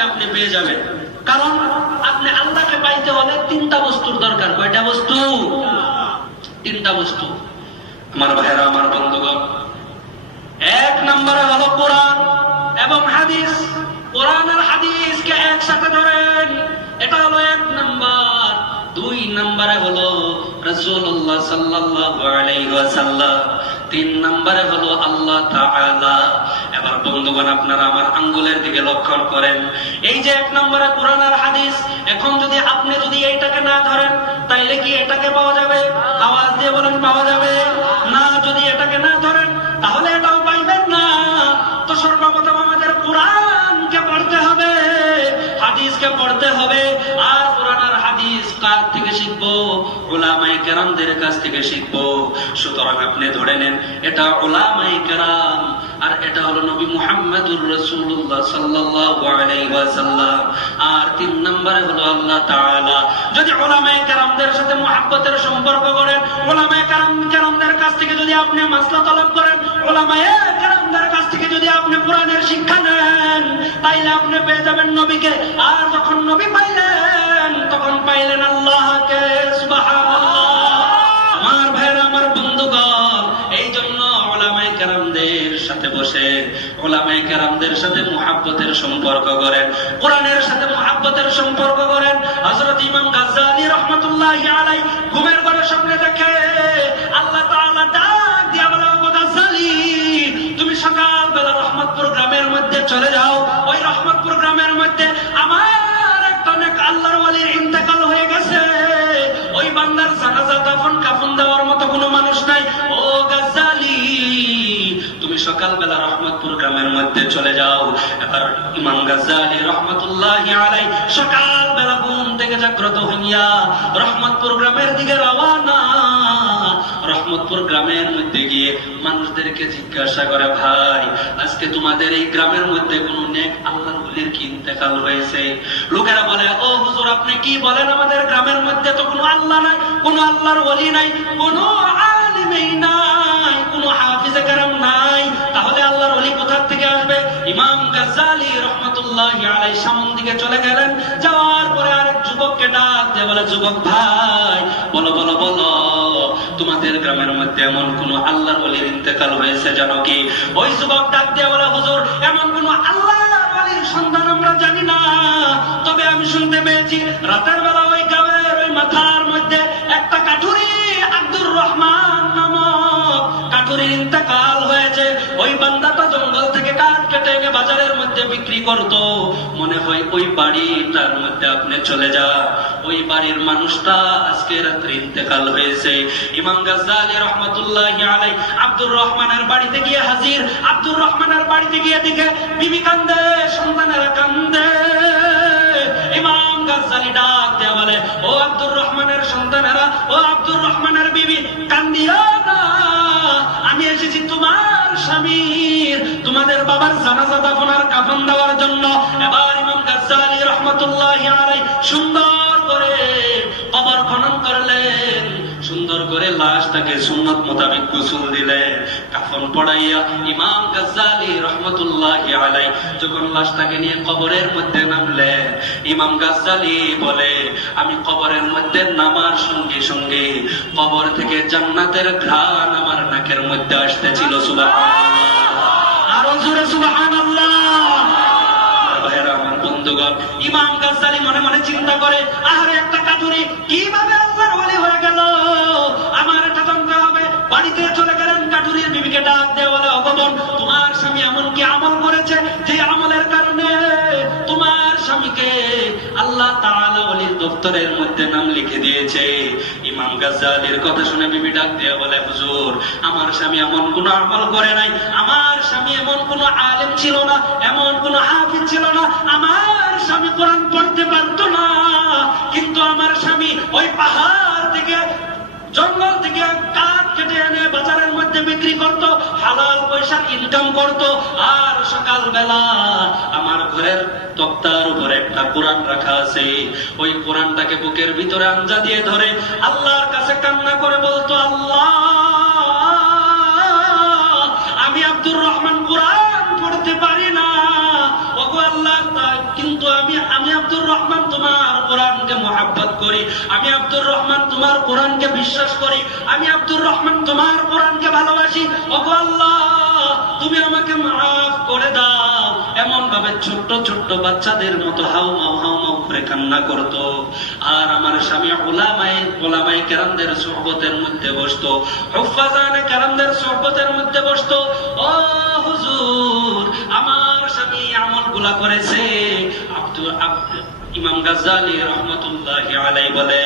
আল্লাহকে আপনি পেয়ে যাবেন। কারণ আপনি আল্লাহকে পাইতে হলে তিনটা বস্তুর দরকার। কয়টা বস্তু? তিনটা বস্তু। আমার ভাইরা আমার বন্ধুগণ, এক নম্বরে হলো কোরআন এবং হাদিস। কোরআন আর হাদিসকে একসাথে ধরেন, এটা হলো এক নাম্বার। দুই নম্বরে হলো রাসূলুল্লাহ সাল্লাল্লাহু আলাইহি ওয়াসাল্লাম। তিন নম্বরে হলো আল্লাহ তাআলা। এবার বন্ধুগণ, আপনারা আমার আঙ্গুলের দিকে লক্ষণ করেন। এই যে এক নম্বরে কোরআন আর হাদিস, এখন যদি আপনি যদি এটাকে না ধরেন, তাইলে কি এটাকে পাওয়া যাবে? আওয়াজ দিয়ে বলেন, পাওয়া যাবে। না, যদি এটাকে না ধরেন, তাহলে হাদিসকে পড়তে হবে আর কোরআন আর হাদিস কার থেকে শিখব? ওলামাই কেরামদের কাছ থেকে শিখব। সুতরাং আপনি ধরে নেন, এটা ওলামাই কেরাম আর এটা হলো নবী মুহাম্মদুর রাসূলুল্লাহ সাল্লাল্লাহু আলাইহি ওয়াসাল্লাম। আর তিন নম্বরে হলো আল্লাহ তাআলা। যদি ওলামায়ে কেরামদের সাথে মুহাব্বতের সম্পর্ক করেন, ওলামায়ে কেরাম, কেরামদের কাছ থেকে যদি আপনি মাসলা তলব করেন, ওলামায়ে কেরামদের কাছ থেকে যদি আপনি কোরআনের শিক্ষা নেন তাইলে আপনি পেয়ে যাবেন নবীকে। আর যখন নবী পাইলেন, তখন পাইলেন আল্লাহকে আমার ভাইরা আমার বন্ধুগণ এই জন্য ওলামায়ে কেরামদের সাথে বসে, ওলামায়ে কেরামদের সাথে মুহাব্বতের সম্পর্ক করেন, কোরআনের সাথে মুহাব্বতের সম্পর্ক করেন। হজরত ইমাম গাজ্জালি রাহমাতুল্লাহি আলাইহি ঘুমের ঘরের সামনে দেখে আল্লাহ তাআলা সকালবেলা রহমতপুর গ্রামের মধ্যে চলে যাও। এবার ইমাম গাজ্জালি রহমতুল্লাহ আলাই সকালবেলা ঘুম থেকে জাগ্রত হইয়া রহমতপুর গ্রামের দিকে রওয়ানা। রহমতপুর গ্রামের মধ্যে গিয়ে মানুষদেরকে জিজ্ঞাসা করে, ভাই, আজকে তোমাদের এই গ্রামের মধ্যে কোন নেক আল্লাহর ওলির কি ইন্তেকাল হয়েছে? লোকেরা বলে, ও হুজুর, আপনি কি বলেন আমাদের গ্রামের মধ্যে তো কোনো আল্লাহ নাই, কোনো আল্লাহর ওলি নাই, কোনো আলিমেই নাই, কোনো হাফিজে কারাম নাই তাহলে আল্লাহর ওলি কোথা থেকে আসবে ইমাম গাজ্জালি রহমতুল্লাহ আলাই সামন দিকে চলে গেলেন। যাওয়ার পরে আরেক যুবককে ডাক দিয়ে বলে, যুবক ভাই, বলো বলো বলো, তোমাদের গ্রামের মধ্যে এমন কোন আল্লাহর ওলির ইন্তেকাল হয়েছে জানো কি? ওই যুবক ডাক দিয়ে বলে, হুজুর, এমন কোন আল্লাহর ওলির সন্ধান আমরা জানি না। তবে আমি শুনতে পেয়েছি, রাতের বেলা ওই গ্রামের ওই মাথার মধ্যে একটা কাঠুরি আব্দুর রহমান নামক কাঠুরির ইন্তেকাল হয়েছে। ওই থেকে কাঠ বাজারের মধ্যে বিক্রি করত। মনে হয় ওই বাড়িটার মধ্যে আপনি চলে যা। ওই বাড়ির মানুষটা আজকে রাত্রে ইন্তেকাল হয়েছে। ইমাম গাজ্জালি রহমতুল্লাহ আলাই আব্দুর রহমানের বাড়িতে গিয়ে হাজির। আব্দুর রহমানের বাড়িতে গিয়ে দেখে বিবি কান্দে, সন্তানেরা কান্দে। ইমাম গাজ্জালি ডাক দেয়া বলে, ও আব্দুর রহমানের সন্তানেরা, ও আব্দুর রহমানের বিবি, কান্দিও না। আমি এসেছি তোমার স্বামীর, তোমাদের বাবার জানাজা দাফনার কাফন দেওয়ার জন্য। এবার ইমাম গাজ্জালি রহমতুল্লাহ সুন্দর করে কবর খনন করলেন, সুন্দর করে লাশটাকে সুন্নত মোতাবেক গোসল দিলেন। কাফন পড়াইয়া ইমাম গাজ্জালি ইমাম আমি কবরের মধ্যে নামার সঙ্গে সঙ্গে কবর থেকে জান্নাতের ঘ্রাণ আমার নাকের মধ্যে আসতেছিল বন্ধুগণ, ইমাম মনে মনে চিন্তা করে, আহারে, একটা কাঠুরি কীভাবে আল্লাহর ওলি হয়ে গেল? দপ্তরের মধ্যে নাম লিখে দিয়েছে। ইমাম গাজ্জালির কথা শুনে বিবি ডাক দিয়ে বলে, হুজুর, আমার স্বামী এমন কোন আমল করে নাই। আমার স্বামী এমন কোন আলেম ছিল না, এমন কোন হাফিজ ছিল না। আমার স্বামী কোরআন পড়তে পারতো না। কিন্তু আমার স্বামী ওই পাহাড় থেকে, জঙ্গল থেকে কাঠ কেটে এনে বাজারের মধ্যে বিক্রি করত, হালাল পয়সা ইনকাম করত। আর সকাল বেলা আমার পাথরের তক্তার উপরে একটা কোরআন রাখা আছে। ওই কোরআনটাকে বুকের ভিতরে আঞ্জা দিয়ে ধরে আল্লাহর কাছে কান্না করে বলতো, আল্লাহ, আমি আব্দুর রহমান কোরআন পড়তে পারি না। আমি আব্দুর রহমান তোমার আমি আব্দুর রহমান তোমার কোরআনকে বিশ্বাস করি। আমি আব্দুর রহমান তোমার কোরআনকে ভালোবাসি। ওগো আল্লাহ, তুমি আমাকে মাফ করে দাও। এমন ভাবে ছোট্ট ছোট্ট বাচ্চাদের মতো হাউ মাউ হাউ মাউ করে কান্না করত। আর আমার স্বামী ওলামাই ওলামাই কেরামদের সোহবতের মধ্যে বসতো। হুফাজানে কেরামদের সোহবতের মধ্যে বসতো। ও হুজুর, আমার স্বামী আমলগুলা করেছে। আব্দুল আব্দুল ইমাম গাজ্জালি আলাই বলে,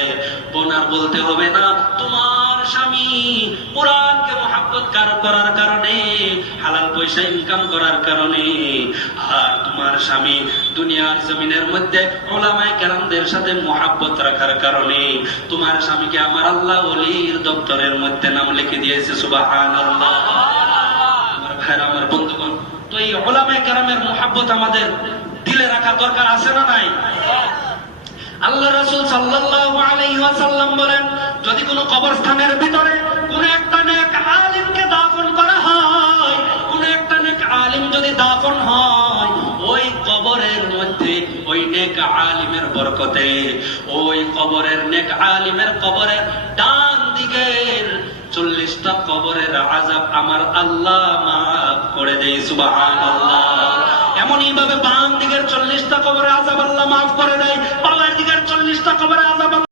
বোনার বলতে হবে না, তোমার স্বামী কোরআনকে মহাব্বত করার কারণে, হালাল পয়সা ইনকাম করার কারণে, আর তোমার স্বামী দুনিয়ার জমিনের মধ্যে ওলামায় কেরামদের সাথে মহাব্বত রাখার কারণে, তোমার স্বামীকে আমার আল্লাহ অলির দপ্তরের মধ্যে নাম লিখে দিয়েছে সুবাহান আল্লাহ আমার ভাইরা, আমার বন্ধুগণ, তো এই ওলামায় কেরামের মহাব্বত আমাদের দিলে রাখা দরকার আছে না নাই? আল্লাহ রাসূল সাল্লাল্লাহু আলাইহি ওয়াসাল্লাম বলেন, যদি কোনো কবরস্থানের ভিতরে কোন একটা নেক আলিমকে দাফন করা হয়, কোন একটা নেক আলিম যদি দাফন হয়, ওই কবরের মধ্যে ওই নেক আলিমের বরকতে, ওই কবরের নেক আলিমের কবরের ডান দিকের চল্লিশটা কবরের আজাব আমার আল্লাহ মাফ করে দেয়, সুবহানাল্লাহ। এমনই ভাবে বাম দিকের চল্লিশটা কবরে আজাব আল্লাহ মাফ করে দেয়। পালার দিকের চল্লিশটা কবরে আজাব